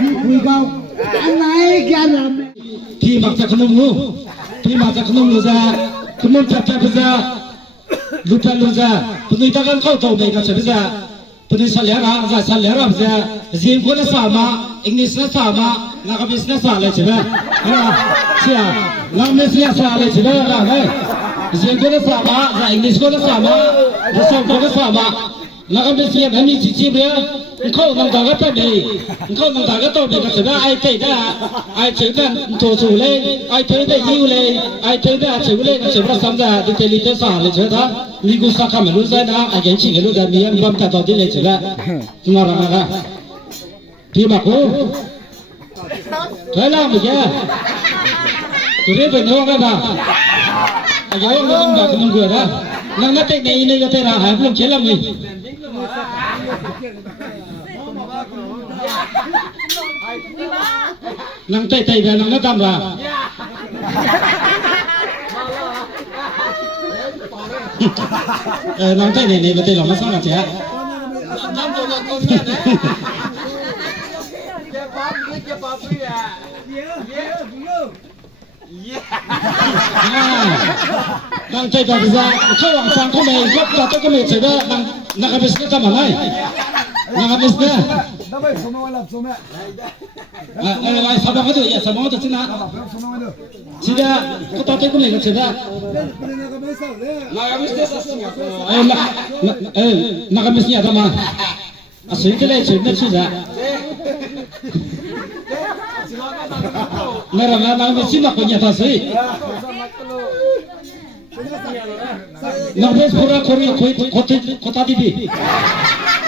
ที่คุยกันอะไรกันล่ะที่มาจากขนมงูที่มาจากขนมลูซ่าขนมจับจับซ่าลูกลูซ่าปุ่นนี่ตะกันเข้าตัวเด็กกับซ่าปุ่นนี่สัลเลราสัลเลราซ่าจีนคนละสามาอังกฤษละสามานักบิสเนสอะไรใช่ไหมเชี่ยนักบิสเนสอะไรใช่ไหมล่ะเฮ้ยจีนคนละสามาอังกฤษคนละสามาภาษาคนละสามานักบิสเนสนี่จีบเลยเขาหนังตาก็เป็นเลยเขาหนังตาก็โตเป็นกันใช่ไหมไอ้เต๋อไอ้เชื่อกันตัวสูเลยไอ้เต๋อได้ยิ้วเลยไอ้เต๋อได้เชื่อเลยเชื่อว่าสัมผัสที่เตลิเตสาเลยใช่ไหมนี่กูสักคำรู้ใจนะไอ้ยังชิงรู้กันนี่ยังบังคับตัวที่เลยใช่ไหมทุกคนนะพี่มาคูใช่แล้วมั้ยแกตัวนี้เป็นยังไงบ้างไอ้ยังไม่ต้องแบบมึงกูนะนั่งนัดเตะนี่ก็เตะราหายพวกเชื่อแล้วมั้ยนั่งเตะแบบนั่งนัดตามรานั่งเตะนี่ก็เตะหลงมาสร้างกันเจ้านั่งใจแบบนี้เข้าหวังฟังเขาไม่ยกจับตัวก็ไม่เฉยๆนั่งกับบิสเนสทำอะไรนั่งกับบิสเนสไอ้สมองก็ดูอย่าสมองตัวที่นั่นสิเดียก็ตัวก็ไม่เฉยๆนั่งกับบิสเนสนั่งกับบิสเนสทำมาสิ่งที่เลยเฉยๆนั่นสิเดียนั่งบิสเนสคนยังtahu sihนั่งบิสพura korea kota TV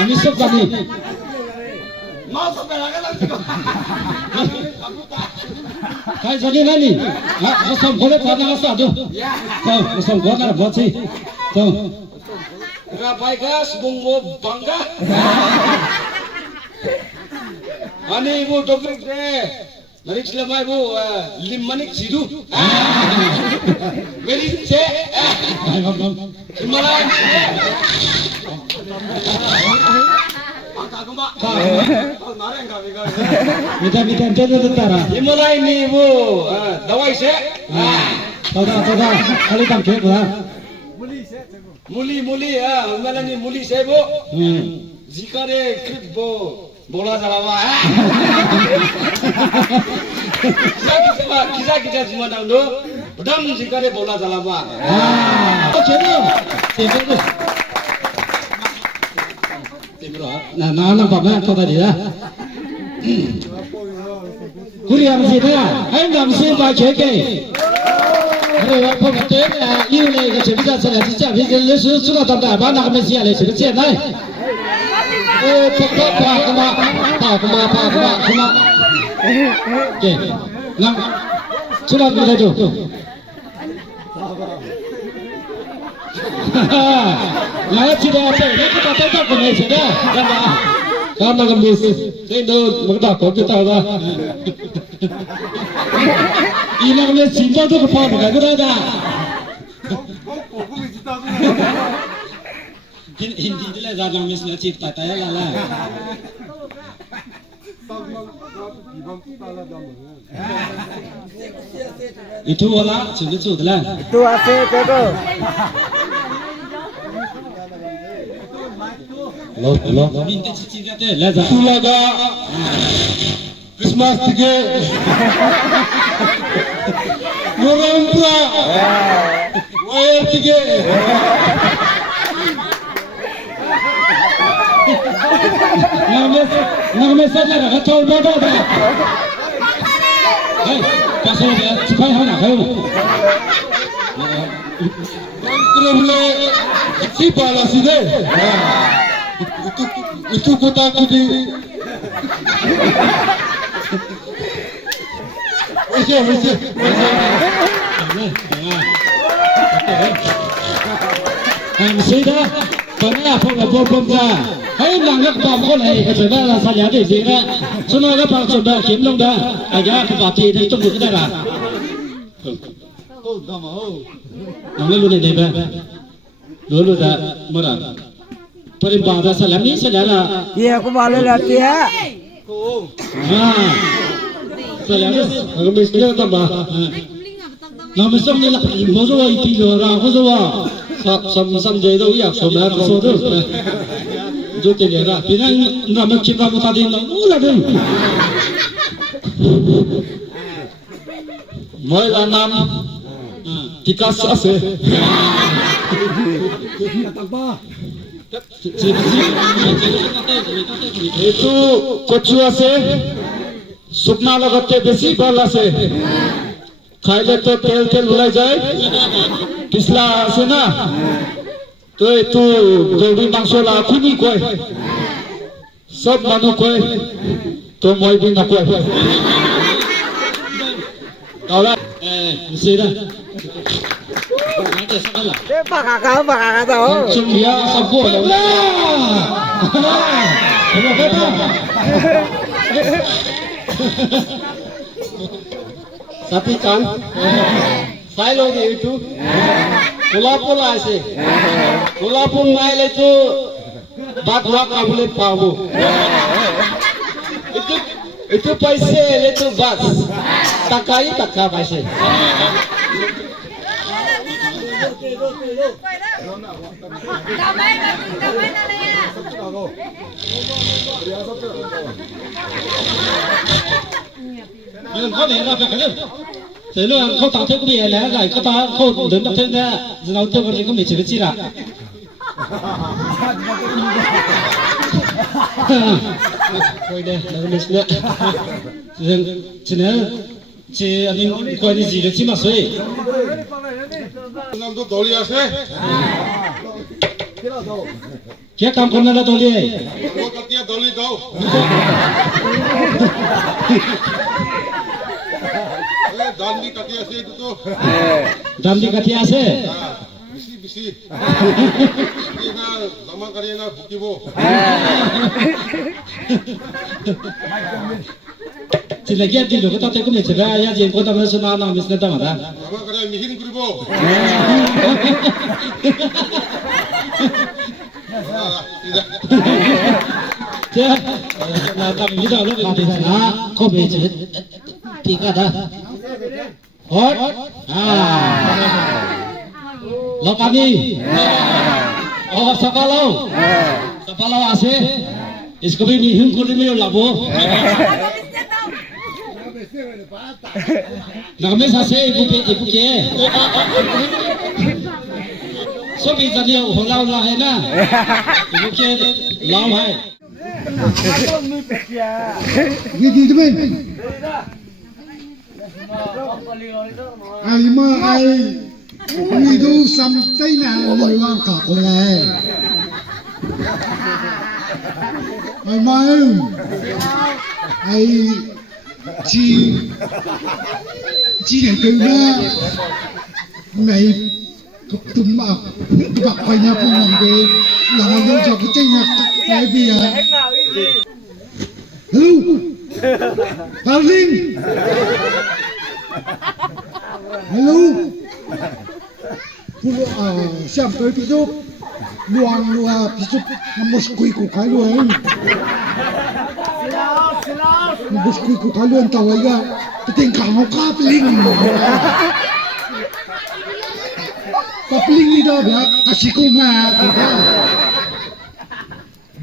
ini सब kami mau sampai lagi lagi kayak jadi nani kosong boleh tanah asal tu tahu kosong boleh ada buat sih tahu rapai gas bungbo bangga ani ibu topik deh dari selama ibu limanik sidu beri ce Himalayan minta itu tentara Himalayan ni ibu dawai se toda kali tangkep lah muli Himalayan ni muli se bu jika de krip bu bola jalawa kisah semua dahulu bedam jika de bola jalawa nah nampaknya kau tadi ya kuliah mesin ya hai nggak mesin baca ke ada apa macam ni ini kerja bisa saya tidak bisa sudah tak ada apa nak mesin ada kerja ni cepat pak kema okay nak sudah boleh tu Naya tidak apa, nak kita tetap kena sudah, karena kembus, itu mereka kau kita lah. Ini kena cinta tu kepada mereka tu ada. Hindi tu lah jangan mesti cinta tanya lah. Itu wala, sudah lah. Itu asyik tu. Hello. Minta cici kata, leza. Sulaga. Christmas tiket. Norampra. Wire tiket. Nama saja nak kacau bodoh dah. Hei, pasal dia cepat hana kau. Kalau boleh, si pala si deh. Itu kota aku di. Masih. Masih dah. Pernah apa bom dah. Hai nanggap bom kau ni, kerana lah saya di sini. Semua orang pang sudah kim long dah. Aja kepati di tunggu kita dah. Oh, dah mau. Nanggap lu ni dah. Dulu dah murah. Perimbada salam ni saudara. Iya aku balik lah dia. Salam aku mestinya tambah. Nama som ni lah, mozo itu orang mozo sam jadi tu ya, sama mozo tu. Jo terjadi. Bila nama kita tadi mula tu. Moila nam tikas ase. Itu kocu ase, sukna lagate besi bal ase. Khaile to tel ulai jai, pisla ase na. To itu gauri mangso la kuni koi, sab manu koi, to moi bin na koi. Alright, mesti dah. Pak kakak tahu. Dia sabu lah. Tapi kan, saya logi itu, pula asyik. Pun mail itu, batwa kabule pabu. Itu paisa itu bas, takai paisa. Nhưng có thể là phải cái thế là không tạo thêm cái gì là lại có ta không đến được thêm ra rồi nào tôi còn có mình chỉ biết chi là coi đây là cái mình nữa chỉ nên chỉ anh coi đi gì được chỉ mà suy làm tôi đổ liệt thế क्या काम करना था तोलिए वो करती है डोली दो दान भी करती है ऐसे तो दाम दी कथिया से बिसी ये ना जमा करिए ना भूखी वो chỉ là kia thì được cái tao thấy có mình chỉ ra ya gì có tao nói số nào mình sẽ tao mà ra जमा करिए मिहिन करिबो chứ là tao nghĩ đâu lúc thì nó có bị chỉ thì cả đó hốt lo kami sapalo ase इसको भी मिहिन को नहीं लाबो नामे सासे इबु के सभी जनिया होला है ना इबु के लाव है ये दी तुम्हें ai mà ai người tu sắm tay nào người làm cả con này ai mà ai chi để từ ra này tụm mà bạc phải nhà phong làm về làm ăn đâu cho cái tranh nhạc cái gì à hello darling hello xem tới ví dụ luang ví dụ một quỷ của cái luôn một quỷ của cái luôn tàu ấy ra cái tình cảm nó cá linh đi đâu vậy kasih kau mah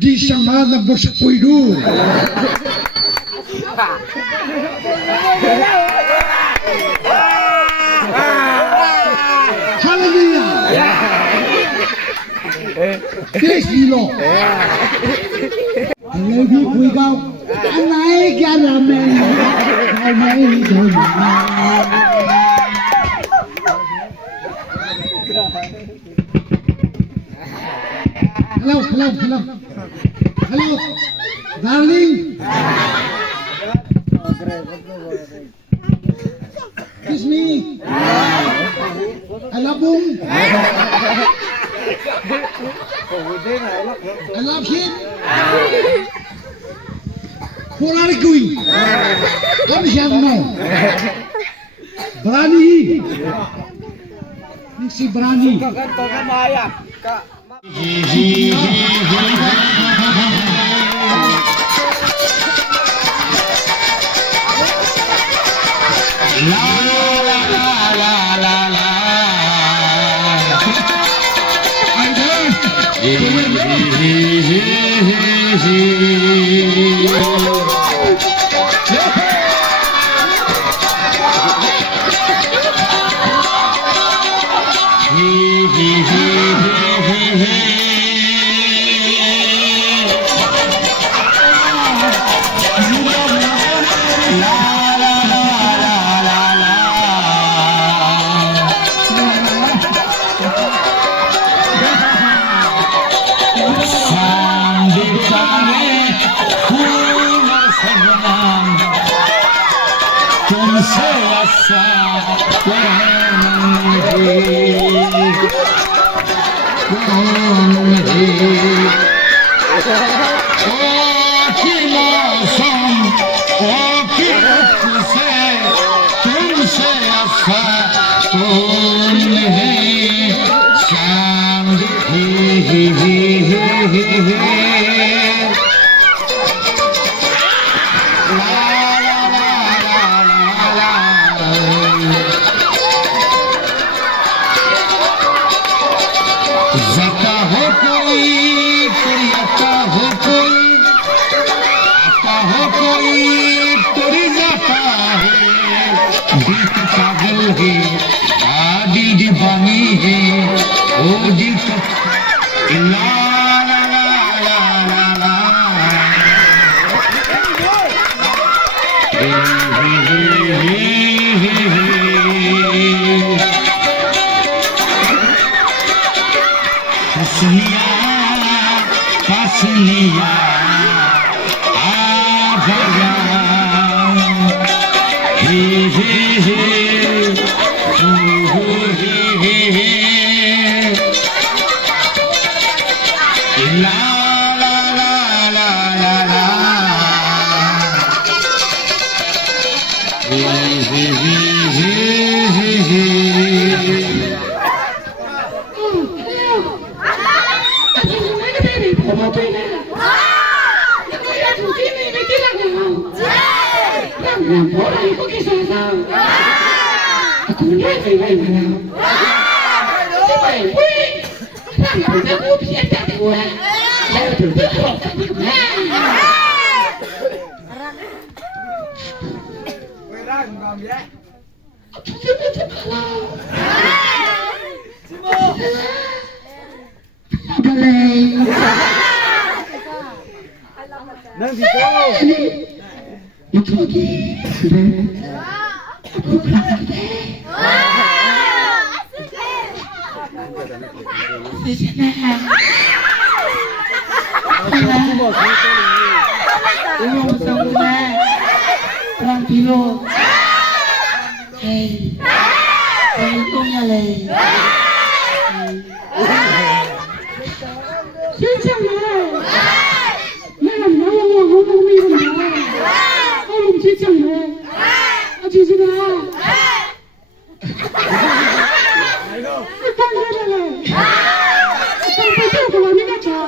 di sana nak bersekutu dulu haleluya Praise the Lord anh lấy đi quỳ cao anh ấy kia làm mình anh ấy thôi hello darling kiss me I love you I love him Polar going come here now berani si berani तुमसे आशा तुमसे आशा जाता हो कोई आता हो कोई आता हो कोई तुरी जाता है दिल तो पागल है आदि दीवानी है ओ दिल तो ला ला ला ला ला हसनिया हसनिया आ गया हे हे हे हो हे हे ला ला ला ला ला ला हे हे हे हे हे Tranquilo. Hey. Tranquilo. Xin chào mẹ. Mẹ làm nó không đi làm nó. Không làm xin chào mẹ. À chị xin à. Con đi đây này. Con phải theo của mình nha cha.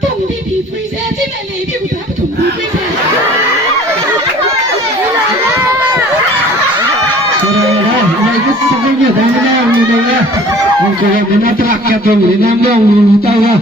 Tổng đi bị free ra chứ lại lấy bị của ta tổng đi free ra. Này cái sao như thế này như này á, ông kêu mình ăn trạc cả tuần, mình ăn long tao à.